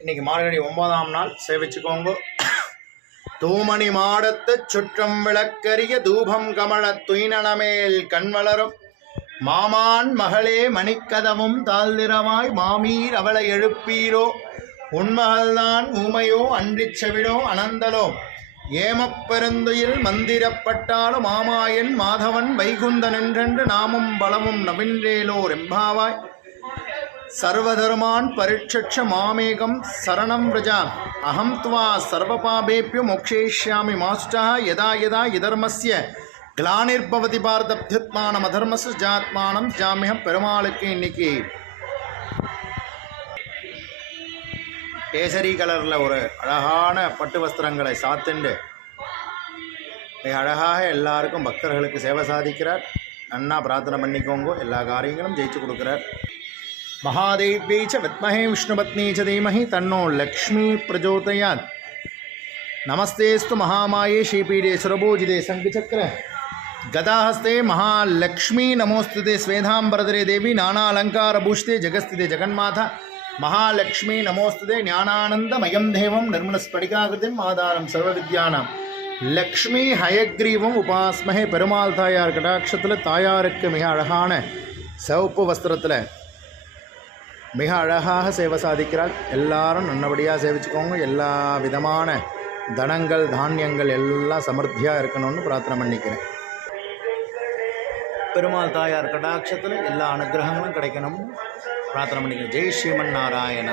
இன்னைக்கு மார்கழி ஒன்பதாம் நாள். சேவிச்சுக்கோங்க. தூமணி மாடத்து சுற்றம் விளக்கரிய தூபம் கமல துயினளமேல் கண்வளரும் மாமான் மகளே மணிக்கதவும் தாழ்திரமாய் மாமீர் அவளை எழுப்பீரோ? உண்மகள்தான் ஊமையோ அன்றிச் செவிடோ அனந்தலோ? ஏமப்பெருந்துயில் மந்திரப்பட்டாலும் மாமாயன் மாதவன் வைகுந்தன் என்றென்று நாமும் பலமும் நவின்றேலோ ரெம்பாவாய் சர்வதர்மான் பரிட்சட்ச மாமேகம் சரணம் விரஜா அகம் துவா சர்வபாபேப்யோ மோக்ஷேஷ்யாமி மாஸ்டா யதா யதா இதர்மஸ்ய கிளானிர்பவதி பாரதப்தியத்மானம் அதர்மசு ஜாத்மானம் ஜாமியம் பெருமாளுக்கு இன்னைக்கு கேசரி கலரில் ஒரு அழகான பட்டு வஸ்திரங்களை சாத்துண்டு மிக அழகாக எல்லாருக்கும் பக்தர்களுக்கு சேவை சாதிக்கிறார் நன்னா பிரார்த்தனை பண்ணிக்கோங்க எல்லா காரியங்களும் ஜெயிச்சு கொடுக்குறார் மகாதேவியை ச வித்மஹே விஷ்ணுபத்னி ச தீமஹி தன்னோ லக்ஷ்மி பிரஜோதயாத். நமஸ்தேஸ்து மகாமாயே ஸ்ரீபீடே சுரபூஜிதே சங்குச்சக்கர கதாஹஸ்தே மகாலக்ஷ்மி நமோஸ்துதே ஸ்வேதாம்பரதரே தேவி நானாலங்காரபூஷிதே ஜெகஸ்திதே ஜெகன்மாதா மகாலக்ஷ்மி நமோஸ்துதே ஞானானந்தமயம் தேவம் நிர்மலஸ்படிகாகிருதிம் ஆதாரம் சர்வவித்யானம் லக்ஷ்மி ஹயக்ரீவம் உபாஸ்மகே பெருமாள் தாயார் கடாட்சத்தில் தாயாருக்கு மிக அழகான சிவப்பு வஸ்திரத்தில் மிக அழகாக சேவை சாதிக்கிறாள் எல்லாரும் நல்லபடியாக சேவிச்சுக்கோங்க. எல்லா விதமான தனங்கள் தானியங்கள் எல்லாம் சமர்த்தியாக இருக்கணும்னு பிரார்த்தனை பண்ணிக்கிறேன். பெருமாள் தாயார் கடாட்சத்தில் எல்லா அனுகிரகங்களும் கிடைக்கணும்னு பிரார்த்தனை பண்ணிக்கிறேன். ஜெய் ஸ்ரீமன் நாராயண.